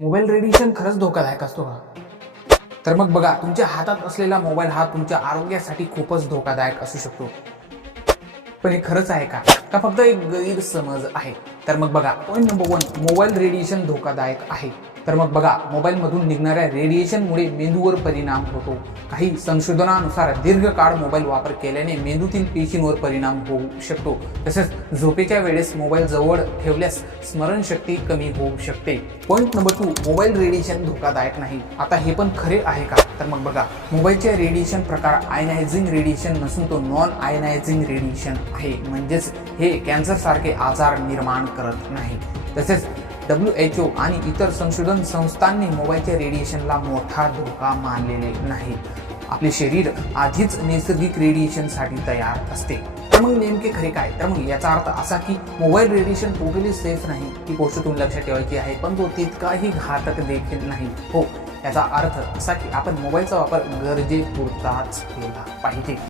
Mobile radiation खरंच धोकादायक असतो का? तर मग बघा, तुमच्या हातात असलेला मोबाईल हा तुमच्या आरोग्यासाठी खूपच धोकादायक असू शकतो. पण हे खरंच आहे का? का फक्त एक गैरसमज आहे? तर मग बघा, पॉईंट नंबर 1, मोबाईल रेडिएशन धोकादायक आहे. तर मग बघा, मोबाईलमधून निघणाऱ्या रेडिएशनमुळे मेंदूवर परिणाम होतो. काही संशोधनानुसार दीर्घकाळ मोबाईल वापर केल्याने मेंदूतील पेशींवर परिणाम होऊ शकतो. तसेच झोपेच्या वेळेस मोबाईल जवळ ठेवल्यास स्मरणशक्ती कमी होऊ शकते. पॉईंट नंबर 2, मोबाईल रेडिएशन धोकादायक नाही. आता हे पण खरे आहे का? तर मग बघा, मोबाईलचे रेडिएशन प्रकार आयनायझिंग रेडिएशन नसून तो नॉन आयनायझिंग रेडिएशन आहे. म्हणजेच हे कॅन्सर सारखे आजार निर्माण करत नाही. तसेच WHO आणि इतर संशोधन संस्थांनी मोबाईलच्या रेडिएशनला मोठा धोका मानलेले नाही. आपले शरीर आधीच नैसर्गिक रेडिएशनसाठी तयार असते. तर मग नेमके खरे काय? तर मग याचा अर्थ असा की मोबाईल रेडिएशन टोटली सेफ नाही. ही गोष्ट तुम्ही लक्षात ठेवायची आहे, पण तो तितकाही घातक देखील नाही. हो, याचा अर्थ असा की आपण मोबाईलचा वापर गरजेपुरताच केला पाहिजे.